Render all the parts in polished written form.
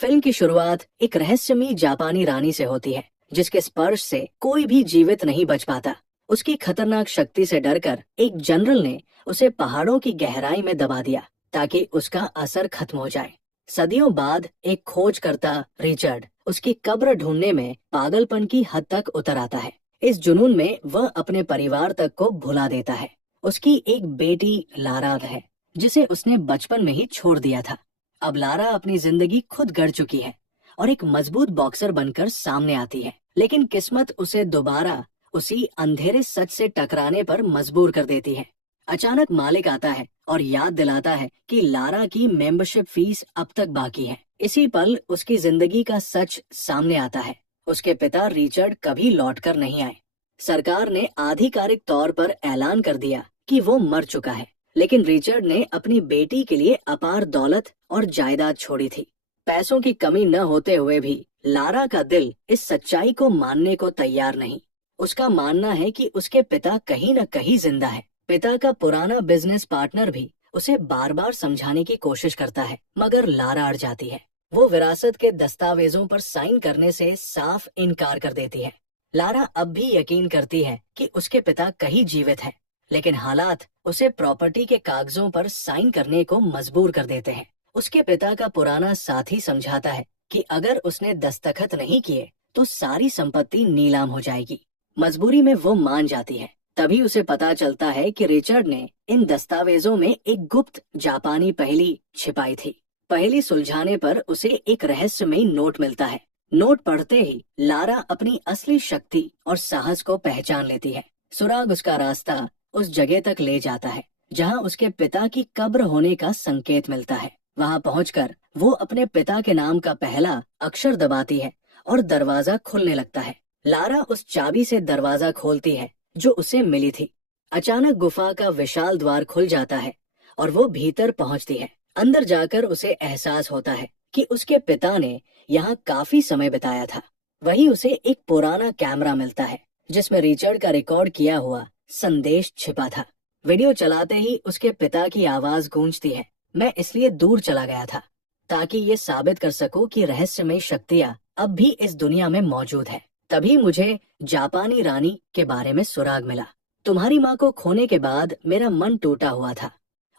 Film की शुरुआत एक रहस्यमयी जापानी रानी से होती है, जिसके स्पर्श से कोई भी जीवित नहीं बच पाता। उसकी खतरनाक शक्ति से डरकर एक जनरल ने उसे पहाड़ों की गहराई में दबा दिया ताकि उसका असर खत्म हो जाए। सदियों बाद एक खोजकर्ता रिचर्ड उसकी कब्र ढूंढने में पागलपन की हद तक उतर आता है। इस जुनून में वह अपने परिवार तक को भुला देता है। उसकी एक बेटी लारा है, जिसे उसने बचपन में ही छोड़ दिया था। अब लारा अपनी जिंदगी खुद गढ़ चुकी है और एक मजबूत बॉक्सर बनकर सामने आती है, लेकिन किस्मत उसे दोबारा उसी अंधेरे सच से टकराने पर मजबूर कर देती है। अचानक मालिक आता है और याद दिलाता है कि लारा की मेंबरशिप फीस अब तक बाकी है। इसी पल उसकी जिंदगी का सच सामने आता है। उसके पिता रिचर्ड कभी लौटकर नहीं आए। सरकार ने आधिकारिक तौर पर ऐलान कर दिया कि वो मर चुका है, लेकिन रिचर्ड ने अपनी बेटी के लिए अपार दौलत और जायदाद छोड़ी थी। पैसों की कमी न होते हुए भी लारा का दिल इस सच्चाई को मानने को तैयार नहीं। उसका मानना है कि उसके पिता कहीं न कहीं जिंदा है। पिता का पुराना बिजनेस पार्टनर भी उसे बार बार समझाने की कोशिश करता है, मगर लारा अड़ जाती है। वो विरासत के दस्तावेजों पर साइन करने से साफ इनकार कर देती है। लारा अब भी यकीन करती है कि उसके पिता कहीं जीवित है, लेकिन हालात उसे प्रॉपर्टी के कागजों पर साइन करने को मजबूर कर देते हैं। उसके पिता का पुराना साथी समझाता है कि अगर उसने दस्तखत नहीं किए तो सारी संपत्ति नीलाम हो जाएगी। मजबूरी में वो मान जाती है। तभी उसे पता चलता है कि रिचर्ड ने इन दस्तावेजों में एक गुप्त जापानी पहेली छिपाई थी। पहेली सुलझाने पर उसे एक रहस्यमयी नोट मिलता है। नोट पढ़ते ही लारा अपनी असली शक्ति और साहस को पहचान लेती है। सुराग उसका रास्ता उस जगह तक ले जाता है जहां उसके पिता की कब्र होने का संकेत मिलता है। वहां पहुंचकर वो अपने पिता के नाम का पहला अक्षर दबाती है और दरवाजा खुलने लगता है। लारा उस चाबी से दरवाजा खोलती है जो उसे मिली थी। अचानक गुफा का विशाल द्वार खुल जाता है और वो भीतर पहुंचती है। अंदर जाकर उसे एहसास होता है कि उसके पिता ने यहाँ काफी समय बिताया था। वहीं उसे एक पुराना कैमरा मिलता है जिसमें रिचर्ड का रिकॉर्ड किया हुआ संदेश छिपा था। वीडियो चलाते ही उसके पिता की आवाज गूंजती है, मैं इसलिए दूर चला गया था ताकि ये साबित कर सकूं कि रहस्यमय शक्तियां अब भी इस दुनिया में मौजूद है। तभी मुझे जापानी रानी के बारे में सुराग मिला। तुम्हारी माँ को खोने के बाद मेरा मन टूटा हुआ था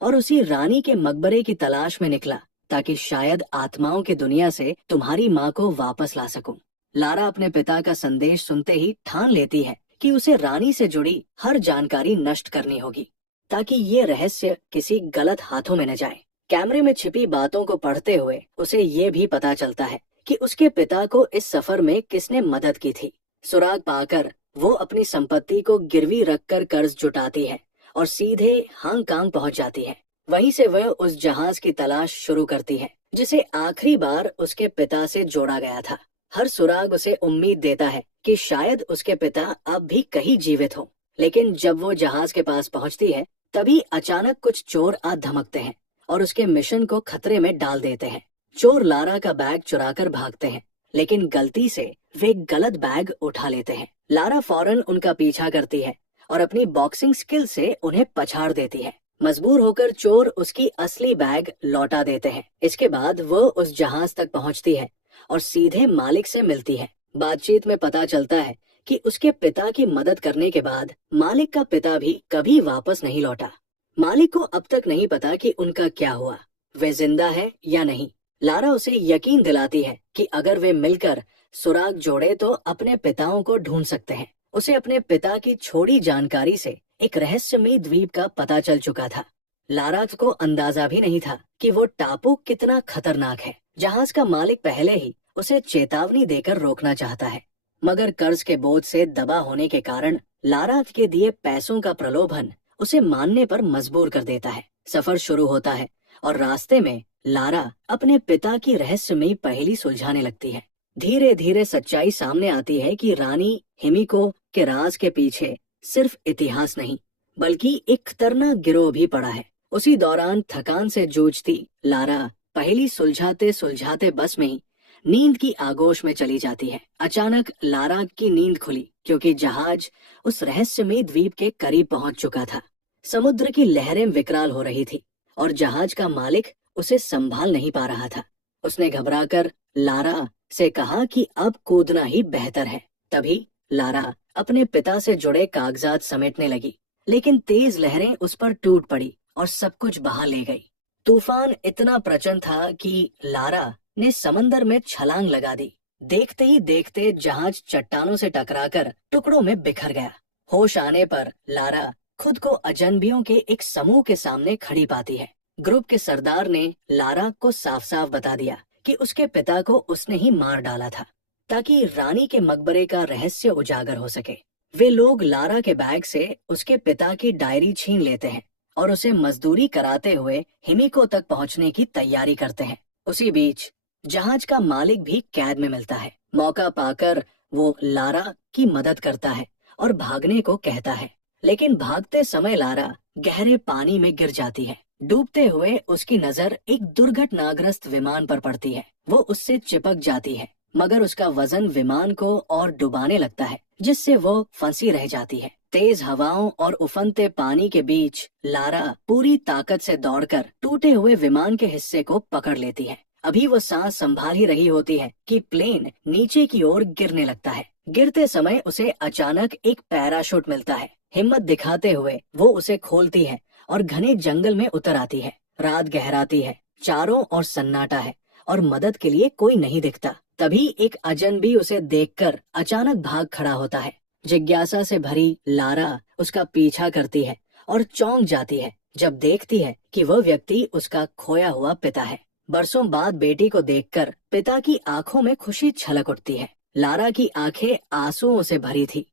और उसी रानी के मकबरे की तलाश में निकला ताकि शायद आत्माओं की दुनिया से तुम्हारी माँ को वापस ला सकूं। लारा अपने पिता का संदेश सुनते ही ठान लेती है कि उसे रानी से जुड़ी हर जानकारी नष्ट करनी होगी ताकि ये रहस्य किसी गलत हाथों में न जाए। कैमरे में छिपी बातों को पढ़ते हुए उसे ये भी पता चलता है कि उसके पिता को इस सफर में किसने मदद की थी। सुराग पाकर वो अपनी संपत्ति को गिरवी रखकर कर्ज जुटाती है और सीधे हांगकांग पहुंच जाती है। वहीं से वह उस जहाज की तलाश शुरू करती है जिसे आखिरी बार उसके पिता से जोड़ा गया था। हर सुराग उसे उम्मीद देता है कि शायद उसके पिता अब भी कहीं जीवित हो, लेकिन जब वो जहाज के पास पहुंचती है तभी अचानक कुछ चोर आ धमकते हैं और उसके मिशन को खतरे में डाल देते हैं। चोर लारा का बैग चुराकर भागते हैं, लेकिन गलती से वे गलत बैग उठा लेते हैं। लारा फौरन उनका पीछा करती है और अपनी बॉक्सिंग स्किल से उन्हें पछाड़ देती है। मजबूर होकर चोर उसकी असली बैग लौटा देते हैं। इसके बाद वो उस जहाज तक पहुंचती है और सीधे मालिक से मिलती है। बातचीत में पता चलता है कि उसके पिता की मदद करने के बाद मालिक का पिता भी कभी वापस नहीं लौटा। मालिक को अब तक नहीं पता कि उनका क्या हुआ, वे जिंदा है या नहीं। लारा उसे यकीन दिलाती है कि अगर वे मिलकर सुराग जोड़े तो अपने पिताओं को ढूंढ सकते हैं। उसे अपने पिता की छोड़ी जानकारी से एक रहस्यमयी द्वीप का पता चल चुका था। लारा को अंदाजा भी नहीं था कि वो टापू कितना खतरनाक है। जहाज का मालिक पहले ही उसे चेतावनी देकर रोकना चाहता है, मगर कर्ज के बोझ से दबा होने के कारण लारा के दिए पैसों का प्रलोभन उसे मानने पर मजबूर कर देता है। सफर शुरू होता है और रास्ते में लारा अपने पिता की रहस्यमयी पहेली सुलझाने लगती है। धीरे धीरे सच्चाई सामने आती है कि रानी हिमिको के राज के पीछे सिर्फ इतिहास नहीं बल्कि एक खतरनाक गिरोह भी पड़ा है। उसी दौरान थकान से जूझती लारा पहेली सुलझाते सुलझाते बस में ही नींद की आगोश में चली जाती है। अचानक लारा की नींद खुली क्योंकि जहाज उस रहस्यमयी द्वीप के करीब पहुंच चुका था। समुद्र की लहरें विकराल हो रही थी और जहाज का मालिक उसे संभाल नहीं पा रहा था। उसने घबराकर लारा से कहा कि अब कूदना ही बेहतर है। तभी लारा अपने पिता से जुड़े कागजात समेटने लगी, लेकिन तेज लहरें उस पर टूट पड़ी और सब कुछ बहा ले गई। तूफान इतना प्रचंड था कि लारा ने समंदर में छलांग लगा दी। देखते ही देखते जहाज चट्टानों से टकराकर टुकड़ों में बिखर गया। होश आने पर लारा खुद को अजनबियों के एक समूह के सामने खड़ी पाती है। ग्रुप के सरदार ने लारा को साफ साफ बता दिया कि उसके पिता को उसने ही मार डाला था, ताकि रानी के मकबरे का रहस्य उजागर हो सके। वे लोग लारा के बैग से उसके पिता की डायरी छीन लेते हैं और उसे मजदूरी कराते हुए हिमिको तक पहुंचने की तैयारी करते हैं। उसी बीच जहाज का मालिक भी कैद में मिलता है। मौका पाकर वो लारा की मदद करता है और भागने को कहता है, लेकिन भागते समय लारा गहरे पानी में गिर जाती है। डूबते हुए उसकी नजर एक दुर्घटनाग्रस्त विमान पर पड़ती है। वो उससे चिपक जाती है, मगर उसका वजन विमान को और डुबाने लगता है, जिससे वो फंसी रह जाती है। तेज हवाओं और उफनते पानी के बीच लारा पूरी ताकत से दौड़कर टूटे हुए विमान के हिस्से को पकड़ लेती है। अभी वो सांस संभाल ही रही होती है कि प्लेन नीचे की ओर गिरने लगता है। गिरते समय उसे अचानक एक पैराशूट मिलता है। हिम्मत दिखाते हुए वो उसे खोलती है और घने जंगल में उतर आती है। रात गहराती है, चारों ओर सन्नाटा है और मदद के लिए कोई नहीं दिखता। तभी एक अजनबी उसे देखकर अचानक भाग खड़ा होता है। जिज्ञासा से भरी लारा उसका पीछा करती है और चौंक जाती है जब देखती है कि वह व्यक्ति उसका खोया हुआ पिता है। बरसों बाद बेटी को देखकर पिता की आंखों में खुशी छलक उठती है। लारा की आंखें आंसुओं से भरी थी।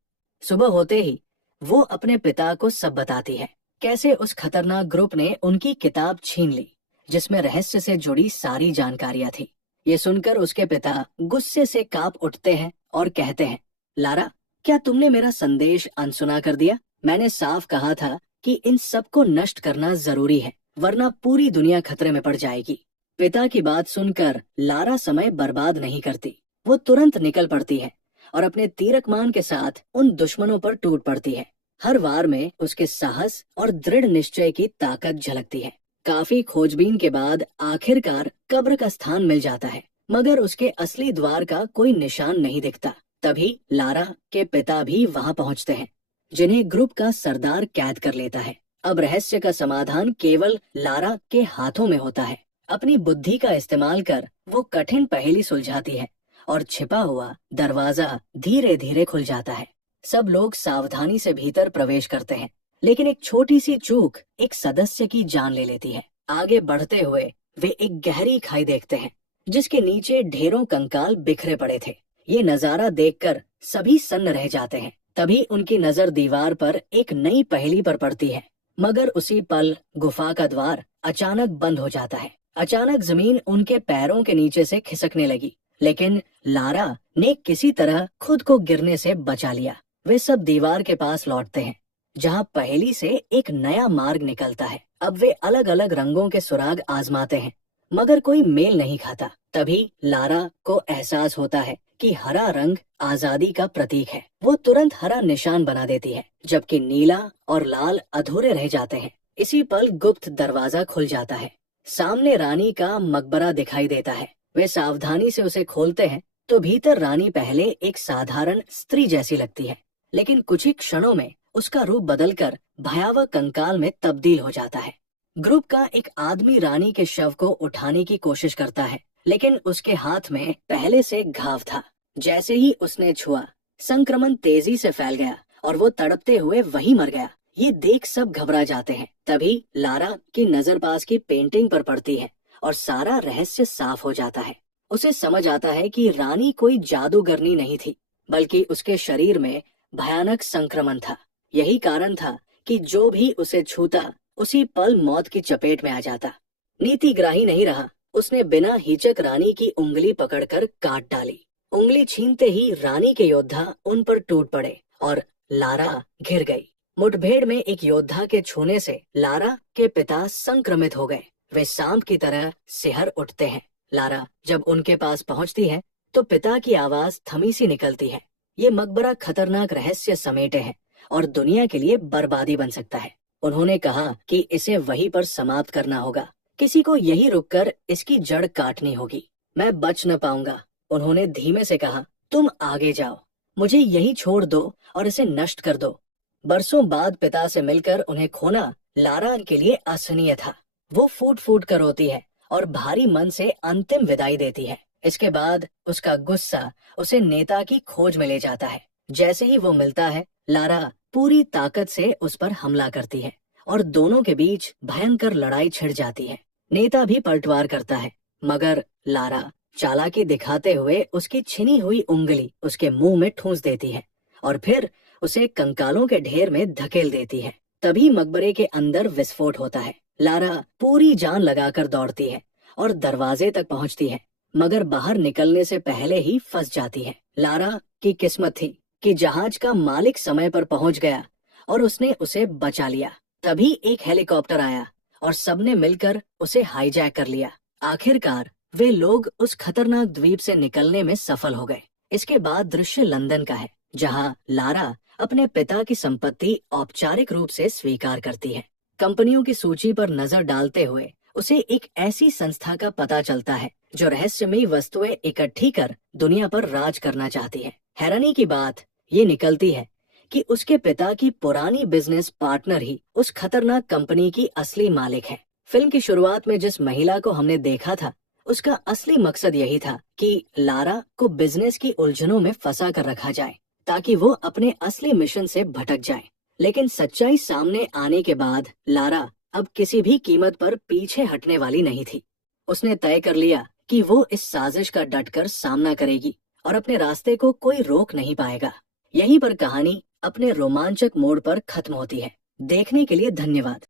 सुबह होते ही वो अपने पिता को सब बताती है, कैसे उस खतरनाक ग्रुप ने उनकी किताब छीन ली, जिसमें रहस्य से जुड़ी सारी जानकारियां थी। ये सुनकर उसके पिता गुस्से से कांप उठते हैं और कहते हैं, लारा, क्या तुमने मेरा संदेश अनसुना कर दिया? मैंने साफ कहा था कि इन सबको नष्ट करना जरूरी है, वरना पूरी दुनिया खतरे में पड़ जाएगी। पिता की बात सुनकर लारा समय बर्बाद नहीं करती। वो तुरंत निकल पड़ती है और अपने तीरकमान के साथ उन दुश्मनों पर टूट पड़ती है। हर वार में उसके साहस और दृढ़ निश्चय की ताकत झलकती है। काफी खोजबीन के बाद आखिरकार कब्र का स्थान मिल जाता है, मगर उसके असली द्वार का कोई निशान नहीं दिखता। तभी लारा के पिता भी वहां पहुंचते हैं, जिन्हें ग्रुप का सरदार कैद कर लेता है। अब रहस्य का समाधान केवल लारा के हाथों में होता है। अपनी बुद्धि का इस्तेमाल कर वो कठिन पहेली सुलझाती है और छिपा हुआ दरवाजा धीरे धीरे खुल जाता है। सब लोग सावधानी से भीतर प्रवेश करते हैं, लेकिन एक छोटी सी चूक एक सदस्य की जान ले लेती है। आगे बढ़ते हुए वे एक गहरी खाई देखते हैं, जिसके नीचे ढेरों कंकाल बिखरे पड़े थे। ये नजारा देखकर सभी सन्न रह जाते हैं। तभी उनकी नजर दीवार पर एक नई पहेली पर पड़ती है, मगर उसी पल गुफा का द्वार अचानक बंद हो जाता है। अचानक जमीन उनके पैरों के नीचे से खिसकने लगी, लेकिन लारा ने किसी तरह खुद को गिरने से बचा लिया। वे सब दीवार के पास लौटते हैं, जहां पहेली से एक नया मार्ग निकलता है। अब वे अलग अलग रंगों के सुराग आजमाते हैं, मगर कोई मेल नहीं खाता। तभी लारा को एहसास होता है कि हरा रंग आजादी का प्रतीक है। वो तुरंत हरा निशान बना देती है, जबकि नीला और लाल अधूरे रह जाते हैं। इसी पल गुप्त दरवाजा खुल जाता है। सामने रानी का मकबरा दिखाई देता है। वे सावधानी से उसे खोलते हैं तो भीतर रानी पहले एक साधारण स्त्री जैसी लगती है, लेकिन कुछ ही क्षणों में उसका रूप बदलकर भयावह कंकाल में तब्दील हो जाता है। ग्रुप का एक आदमी रानी के शव को उठाने की कोशिश करता है, लेकिन उसके हाथ में पहले से घाव था। जैसे ही उसने छुआ, संक्रमण तेजी से फैल गया और वो तड़पते हुए वहीं मर गया। ये देख सब घबरा जाते हैं। तभी लारा की नजर पास की पेंटिंग पर पड़ती है और सारा रहस्य साफ हो जाता है। उसे समझ आता है कि रानी कोई जादूगरनी नहीं थी, बल्कि उसके शरीर में भयानक संक्रमण था। यही कारण था कि जो भी उसे छूता उसी पल मौत की चपेट में आ जाता। नीतिग्राही नहीं रहा, उसने बिना हिचक रानी की उंगली पकड़कर काट डाली। उंगली छीनते ही रानी के योद्धा उन पर टूट पड़े और लारा घिर गई। मुठभेड़ में एक योद्धा के छूने से लारा के पिता संक्रमित हो गए। वे सांप की तरह सिहर उठते हैं। लारा जब उनके पास पहुंचती है तो पिता की आवाज थमी सी निकलती है। ये मकबरा खतरनाक रहस्य समेटे है और दुनिया के लिए बर्बादी बन सकता है। उन्होंने कहा कि इसे वहीं पर समाप्त करना होगा। किसी को यहीं रुककर इसकी जड़ काटनी होगी। मैं बच न पाऊंगा, उन्होंने धीमे से कहा। तुम आगे जाओ, मुझे यही छोड़ दो और इसे नष्ट कर दो। बरसों बाद पिता से मिलकर उन्हें खोना लारा के लिए असहनीय था। वो फूट फूट कर रोती है और भारी मन से अंतिम विदाई देती है। इसके बाद उसका गुस्सा उसे नेता की खोज में ले जाता है। जैसे ही वो मिलता है, लारा पूरी ताकत से उस पर हमला करती है और दोनों के बीच भयंकर लड़ाई छिड़ जाती है। नेता भी पलटवार करता है, मगर लारा चालाकी दिखाते हुए उसकी छिनी हुई उंगली उसके मुंह में ठूंस देती है और फिर उसे कंकालों के ढेर में धकेल देती है। तभी मकबरे के अंदर विस्फोट होता है। लारा पूरी जान लगाकर दौड़ती है और दरवाजे तक पहुंचती है, मगर बाहर निकलने से पहले ही फंस जाती है। लारा की किस्मत थी कि जहाज का मालिक समय पर पहुंच गया और उसने उसे बचा लिया। तभी एक हेलीकॉप्टर आया और सबने मिलकर उसे हाईजैक कर लिया। आखिरकार वे लोग उस खतरनाक द्वीप से निकलने में सफल हो गए। इसके बाद दृश्य लंदन का है, जहां लारा अपने पिता की संपत्ति औपचारिक रूप से स्वीकार करती है। कंपनियों की सूची पर नजर डालते हुए उसे एक ऐसी संस्था का पता चलता है जो रहस्यमयी वस्तुएं इकट्ठी कर दुनिया पर राज करना चाहती है। हैरानी की बात ये निकलती है कि उसके पिता की पुरानी बिजनेस पार्टनर ही उस खतरनाक कंपनी की असली मालिक है। फिल्म की शुरुआत में जिस महिला को हमने देखा था, उसका असली मकसद यही था कि लारा को बिजनेस की उलझनों में फंसा कर रखा जाए ताकि वो अपने असली मिशन से भटक जाए। लेकिन सच्चाई सामने आने के बाद लारा अब किसी भी कीमत पर पीछे हटने वाली नहीं थी। उसने तय कर लिया कि वो इस साजिश का डटकर सामना करेगी और अपने रास्ते को कोई रोक नहीं पाएगा। यहीं पर कहानी अपने रोमांचक मोड़ पर खत्म होती है। देखने के लिए धन्यवाद।